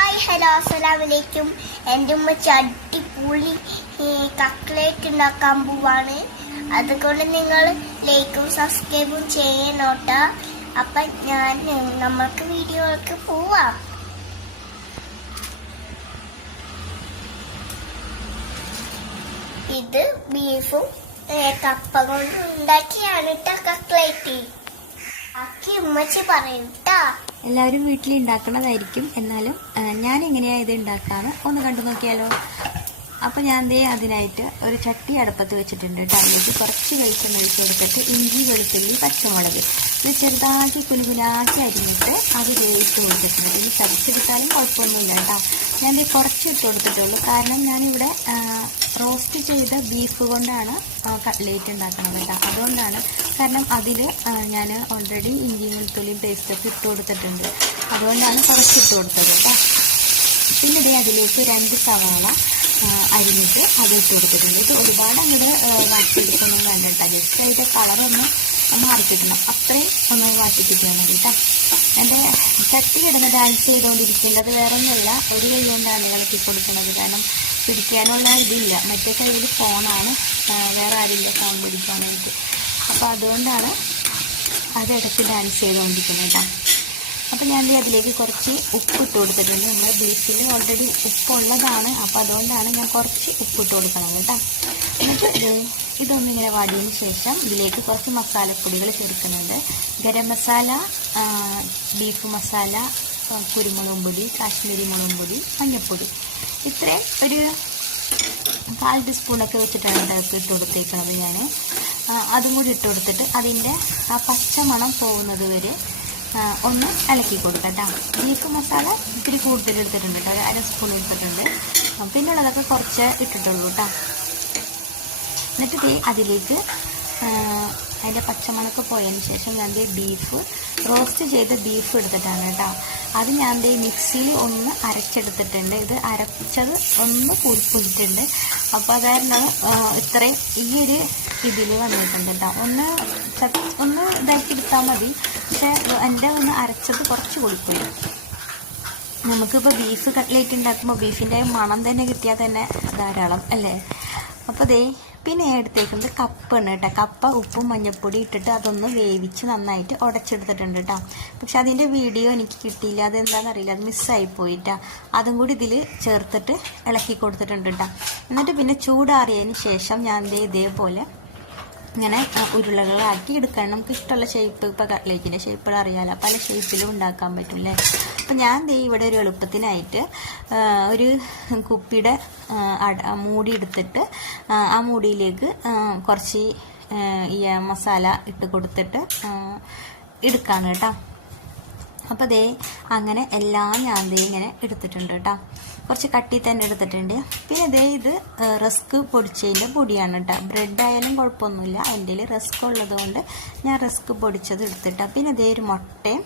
Hi hello അസലാമലേക്കും എന്റെ ഉമ്മ ചട്ടിപ്പുളി കക്ലേറ്റ് ഉണ്ടാക്കാൻ പോവാണ്. അതുകൊണ്ട് നിങ്ങൾ ലൈക്കും സബ്സ്ക്രൈബും ചെയ്യണോട്ട അപ്പം ഞാൻ നമ്മൾക്ക് വീഡിയോകൾക്ക് പോവാം. ഇത് ബീഫും കപ്പ കൊണ്ട് ഉണ്ടാക്കിയാണ് കേട്ടോ കക്ലേറ്റ് അക്കി ഉമ്മച്ചി പറയും എല്ലാവരും വീട്ടിൽ ഉണ്ടാക്കണതായിരിക്കും. എന്നാലും ഞാൻ എങ്ങനെയാണ് ഇത് ഉണ്ടാക്കാമെന്ന് ഒന്ന് കണ്ടു നോക്കിയാലോ? അപ്പൊ ഞാൻ ദേ അതിനായിട്ട് ഒരു ചട്ടി അടുപ്പത്ത് വെച്ചിട്ടുണ്ട് കേട്ടോ. അതിലേക്ക് കുറച്ച് വെളിച്ചെണ്ണ ഒഴിച്ച് കൊടുത്തിട്ട് ഇഞ്ചി വെളുത്തുള്ളി പച്ചമുളക്. ഇത് ചെറുതാക്കി കുലുകുലാക്കി അരിഞ്ഞിട്ട് അത് വേവിച്ച് കൊടുത്തിട്ടുണ്ട്. ഇനി ചതച്ചെടുത്താലും കുഴപ്പമൊന്നുമില്ല കേട്ടോ. ഞാൻ ദേ കുറച്ച് ഇട്ട് കൊടുത്തിട്ടുള്ളൂ. കാരണം ഞാനിവിടെ റോസ്റ്റ് ചെയ്ത ബീഫ് കൊണ്ടാണ് കട്ട്ലേറ്റ് ഉണ്ടാക്കുന്നത് കേട്ടോ. അതുകൊണ്ടാണ് കാരണം അതിൽ ഞാൻ ഓൾറെഡി ഇഞ്ചി വെളുത്തുള്ളിയും പേസ്റ്റൊക്കെ ഇട്ട് കൊടുത്തിട്ടുണ്ട്. അതുകൊണ്ടാണ് കുറച്ച് ഇട്ട് കൊടുത്തത് കേട്ടോ. പിന്നെ അതിലേക്ക് രണ്ട് സവാള അരിഞ്ഞിട്ട് അത് ഇട്ട് കൊടുത്തിട്ടുണ്ട്. ഇത് ഒരുപാട് അങ്ങോട്ട് വാട്ടിയെടുക്കൊന്നും വേണ്ട ജസ്റ്റ് അതിന്റെ കളറൊന്ന് മാറിക്കിട്ടണം അത്രയും ഒന്ന് മതി കേട്ടോ. എന്റെ ചട്ടി കിടന്ന് ഡാൻസ് ചെയ്തുകൊണ്ടിരിക്കേണ്ടത് വേറെ ഒന്നുമില്ല ഒരു കൈ കൊണ്ടാണ് ഇളക്കി കൊടുക്കുന്നത്. കാരണം പിടിക്കാനുള്ള ഇതില്ല. മറ്റേ കയ്യിൽ ഫോണാണ് വേറെ ആരില്ല ഫോൺ പിടിക്കാൻ വേണ്ടിയിട്ട് അപ്പോൾ അതുകൊണ്ടാണ് അത് ഡാൻസ് ചെയ്തുകൊണ്ടിരിക്കുന്നത് കേട്ടോ. അപ്പോൾ ഞാൻ അതിലേക്ക് കുറച്ച് ഉപ്പ് ഇട്ട് കൊടുത്തിട്ടുണ്ട്. നമ്മുടെ ബീഫിൽ ഓൾറെഡി ഉപ്പുള്ളതാണ്. അപ്പോൾ അതുകൊണ്ടാണ് ഞാൻ കുറച്ച് ഉപ്പ് ഇട്ട് കൊടുക്കുന്നത് കേട്ടോ. എന്നിട്ട് ഇതൊന്നിങ്ങനെ വാടിയതിന് ശേഷം ഇതിലേക്ക് കുറച്ച് മസാലപ്പൊടികൾ ചേർക്കുന്നുണ്ട്. ഗരം മസാല ബീഫ് മസാല കുരുമുളകും പൊടി കാശ്മീരി മുളക് പൊടി മഞ്ഞൾപ്പൊടി. ഇത്രയും ഒരു കാൽ ടീസ്പൂണൊക്കെ വെച്ചിട്ടാണ് ഇതിനകത്ത് ഇട്ട് കൊടുത്തേക്കുന്നത് ഞാൻ അതും കൂടി ഇട്ട് കൊടുത്തിട്ട് അതിന്റെ ആ പച്ചമണം പോകുന്നത് വരെ ഒന്ന് ഇളക്കി കൊടുക്കാം കേട്ടോ ബീഫ് മസാല ഇത്തിരി കൂടുതൽ എടുത്തിട്ടുണ്ട് കേട്ടോ അര സ്പൂൺ എടുത്തിട്ടുണ്ട്. പിന്നെ പിന്നുള്ളതൊക്കെ കുറച്ച് ഇട്ടിട്ടുള്ളൂ കേട്ടോ എന്നിട്ട് ഇതിലേക്ക് അതിന്റെ പച്ചമണക്ക് പോയതിന് ശേഷം ഞാൻ ബീഫ് റോസ്റ്റ് ചെയ്ത ബീഫ് എടുത്തിട്ടാണ് കേട്ടോ. അത് ഞാൻ മിക്സിയിൽ ഒന്ന് അരച്ചെടുത്തിട്ടുണ്ട്. ഇത് അരച്ചത് ഒന്ന് കൂടിപ്പോയിട്ടുണ്ട് അപ്പോൾ അതായിരുന്നു ഇത്രയും ഈ ഒരു ഇതിൽ വന്നിട്ടുണ്ട് കേട്ടോ. ഒന്ന് ഒന്ന് ഇതാക്കി എടുത്താൽ മതി. പക്ഷേ എന്റെ ഒന്ന് അരച്ചത് കുറച്ച് കൂടിപ്പോയി നമുക്കിപ്പോൾ ബീഫ് കട്ട്ലേറ്റ് ഉണ്ടാക്കുമ്പോൾ ബീഫിന്റെ മണം തന്നെ കിട്ടിയാൽ തന്നെ ധാരാളം അല്ലേ? അപ്പോൾ ദേ പിന്നെ ഞാൻ എടുത്തേക്കുന്നത് കപ്പാണ് കേട്ടോ. കപ്പ ഉപ്പും മഞ്ഞൾപ്പൊടി ഇട്ടിട്ട് അതൊന്ന് വേവിച്ച് നന്നായിട്ട് ഉടച്ചെടുത്തിട്ടുണ്ട് കേട്ടോ. പക്ഷെ അതിന്റെ വീഡിയോ എനിക്ക് കിട്ടിയില്ല. അതെന്താണെന്നറിയില്ല അത് മിസ്സായി പോയിട്ടാ അതും കൂടി ഇതിൽ ചേർത്തിട്ട് ഇളക്കി കൊടുത്തിട്ടുണ്ട് കേട്ടോ. എന്നിട്ട് പിന്നെ ചൂടാറിയതിന് ശേഷം ഞാൻ ഇതേപോലെ ഇങ്ങനെ ഉരുളകളാക്കി എടുക്കണം നമുക്ക് ഇഷ്ടമുള്ള ഷേപ്പ് ഇപ്പോൾ കട്ട്ലേറ്റിന്റെ ഷേപ്പുകൾ അറിയാമല്ലോ പല ഷേപ്പിലും ഉണ്ടാക്കാൻ പറ്റും അല്ലേ അപ്പം ഞാൻ ദേ ഇവിടെ ഒരു എളുപ്പത്തിനായിട്ട് ഒരു കുപ്പിയുടെ മൂടി എടുത്തിട്ട് ആ, മൂടിയിലേക്ക് കുറച്ച് ഈ മസാല ഇട്ട് കൊടുത്തിട്ട് എടുക്കാണ് കേട്ടോ. അപ്പോൾ ദേ അങ്ങനെ എല്ലാം ഞാൻ ദേ ഇങ്ങനെ എടുത്തിട്ടുണ്ട് കേട്ടോ കുറച്ച് കട്ടി തന്നെ എടുത്തിട്ടുണ്ട്. പിന്നെ ദേ ഇത് റസ്ക് പൊടിച്ചതിന്റെ പൊടിയാണ് കേട്ടോ ബ്രെഡ് ആയാലും കുഴപ്പമൊന്നുമില്ല എന്റെ റസ്ക് ഉള്ളതുകൊണ്ട് ഞാൻ റസ്ക് പൊടിച്ചത് എടുത്തിട്ടാ. പിന്നെ ദേ ഒരു മുട്ടയും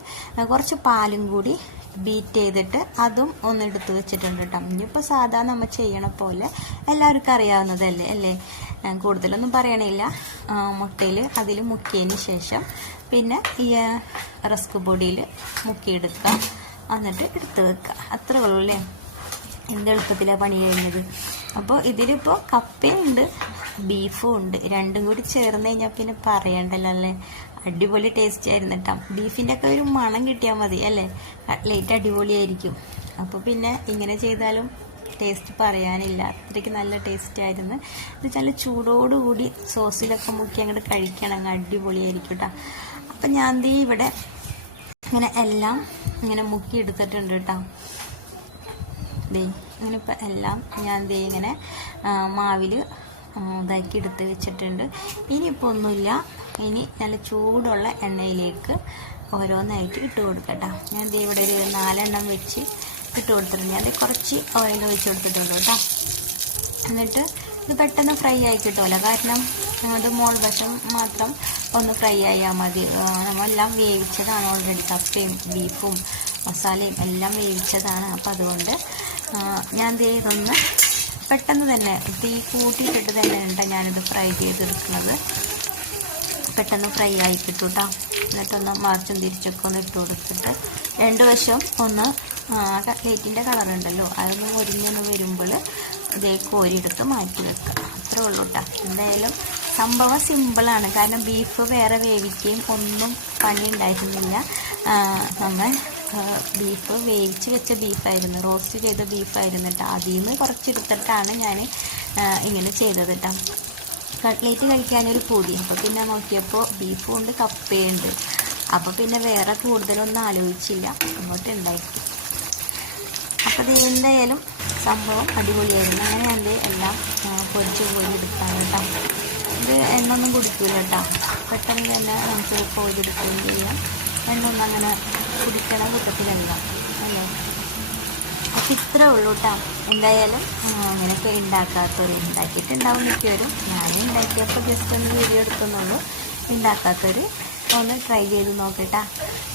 കുറച്ച് പാലും കൂടി ബീറ്റ് ചെയ്തിട്ട് അതും ഒന്ന് എടുത്ത് വെച്ചിട്ടുണ്ട് കേട്ടോ ഇനിയിപ്പോൾ സാധാരണ നമ്മൾ ചെയ്യണ പോലെ എല്ലാവർക്കും അറിയാവുന്നതല്ലേ അല്ലേ? കൂടുതലൊന്നും പറയണില്ല. മുട്ടയിൽ അതിൽ മുക്കിയതിന് ശേഷം പിന്നെ ഈ റസ്ക് പൊടിയിൽ മുക്കിയെടുക്കുക. എന്നിട്ട് എടുത്ത് വെക്കുക. അത്രേ ഉള്ളൂ അല്ലേ? എന്ത് എളുപ്പത്തിലാണ് പണി കഴിഞ്ഞത്. അപ്പോൾ ഇതിലിപ്പോൾ കപ്പയുണ്ട് ബീഫും ഉണ്ട്. രണ്ടും കൂടി ചേർന്ന് കഴിഞ്ഞാൽ പിന്നെ പറയണ്ടല്ലോ അല്ലേ? അടിപൊളി ടേസ്റ്റ് ആയിരുന്നു കേട്ടോ ബീഫിന്റെ ഒക്കെ ഒരു മണം കിട്ടിയാൽ മതി അല്ലേ? ലൈറ്റ് അടിപൊളിയായിരിക്കും. അപ്പോൾ പിന്നെ ഇങ്ങനെ ചെയ്താലും ടേസ്റ്റ് പറയാനില്ല. അത്രയ്ക്ക് നല്ല ടേസ്റ്റ് ആയിരുന്നു. ഇത് നല്ല ചൂടോടുകൂടി സോസിലൊക്കെ മുക്കി അങ്ങോട്ട് കഴിക്കണം. അങ്ങ് അടിപൊളിയായിരിക്കും കേട്ടോ അപ്പം ഞാൻ ദേ ഇവിടെ ഇങ്ങനെ എല്ലാം ഇങ്ങനെ മുക്കി എടുത്തിട്ടുണ്ട് കേട്ടോ ദേ ഇങ്ങനെ ഇപ്പം എല്ലാം ഞാൻ ദേ ഇങ്ങനെ മാവിൽ ഇതാക്കി എടുത്ത് വെച്ചിട്ടുണ്ട്. ഇനിയിപ്പോൾ ഒന്നുമില്ല. ഇനി നല്ല ചൂടുള്ള എണ്ണയിലേക്ക് ഓരോന്നായിട്ട് ഇട്ട് കൊടുക്കട്ടോ. ഞാൻ ഇവിടെ ഒരു നാലെണ്ണം വെച്ച് ഇട്ട് കൊടുത്തിട്ടുണ്ട്. ഞാൻ കുറച്ച് ഓയിൽ ഒഴിച്ച് കൊടുത്തിട്ടുണ്ട് കേട്ടോ. എന്നിട്ട് ഇത് പെട്ടെന്ന് ഫ്രൈ ആയി കിട്ടുമല്ലോ കാരണം അത് മോൾ വശം മാത്രം ഒന്ന് ഫ്രൈ ആയാൽ മതി. നമ്മളെല്ലാം വേവിച്ചതാണ് ഓൾറെഡി കപ്പയും ബീഫും മസാലയും എല്ലാം വേവിച്ചതാണ്. അപ്പം അതുകൊണ്ട് ഞാൻ ഇതൊന്ന് പെട്ടെന്ന് തന്നെ തീ കൂട്ടിയിട്ടിട്ട് തന്നെ ഉണ്ട് ഞാനിത് ഫ്രൈ ചെയ്തെടുക്കുന്നത്. പെട്ടെന്ന് ഫ്രൈ ആയി കിട്ടും കേട്ടോ എന്നിട്ടൊന്ന് മറിച്ചും തിരിച്ചൊക്കെ ഒന്ന് ഇട്ട് കൊടുത്തിട്ട് രണ്ട് വശം ഒന്ന് കട്ട്ലേറ്റിന്റെ കളർ ഉണ്ടല്ലോ. അതൊന്ന് മുരിഞ്ഞൊന്ന് വരുമ്പോൾ ഇതേ കോരിയെടുത്ത് മാറ്റി വെക്കുക. അത്രേ ഉള്ളൂ കേട്ടോ എന്തായാലും സംഭവം സിമ്പിളാണ് കാരണം ബീഫ് വേറെ വേവിക്കുകയും ഒന്നും പണി ഉണ്ടായിരുന്നില്ല. നമ്മൾ ബീഫ് വേവിച്ച് വെച്ച ബീഫായിരുന്നു റോസ്റ്റ് ചെയ്ത ബീഫായിരുന്നു കേട്ടോ അതിൽ നിന്ന് കുറച്ചെടുത്തിട്ടാണ് ഞാൻ ഇങ്ങനെ ചെയ്തത് കേട്ടോ കട്ട്ലേറ്റ് കഴിക്കാനൊരു പൂതി. അപ്പോൾ പിന്നെ നോക്കിയപ്പോൾ ബീഫും ഉണ്ട് കപ്പയുണ്ട്. അപ്പോൾ പിന്നെ വേറെ കൂടുതലൊന്നും ആലോചിച്ചില്ല. അങ്ങോട്ട് ഉണ്ടാക്കി അപ്പോൾ എന്തായാലും സംഭവം അടിപൊളിയായിരുന്നു. അങ്ങനെ ഞാൻ എല്ലാം പൊരിച്ച് പോയി എടുത്താണ് കേട്ടോ. ഇത് എണ്ണൊന്നും കുടിക്കില്ല കേട്ടോ. പെട്ടെന്ന് തന്നെ നമുക്ക് പോയെടുക്കുകയും ചെയ്യാം. എണ്ണൊന്നും അങ്ങനെ കുടിക്കണ കൂട്ടത്തിലല്ല അല്ലേ? അപ്പം ഇത്രേ ഉള്ളൂ കേട്ടോ. എന്തായാലും അങ്ങനെയൊക്കെ ഉണ്ടാക്കാത്തവർ ഉണ്ടാക്കിയിട്ടുണ്ടാവും മിക്കവരും. ഞാൻ ഉണ്ടാക്കിയപ്പോൾ ജസ്റ്റ് ഒന്ന് വീഡിയോ എടുക്കുന്നുള്ളൂ. ഉണ്ടാക്കാത്തവർ ഒന്ന് ട്രൈ ചെയ്ത് നോക്കട്ടാ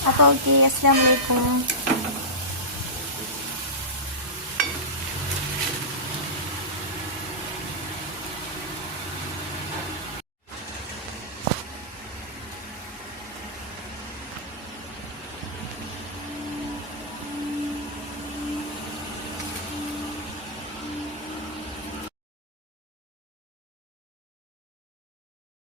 അപ്പോൾ ഓക്കെ അസ്സാം വലൈക്കും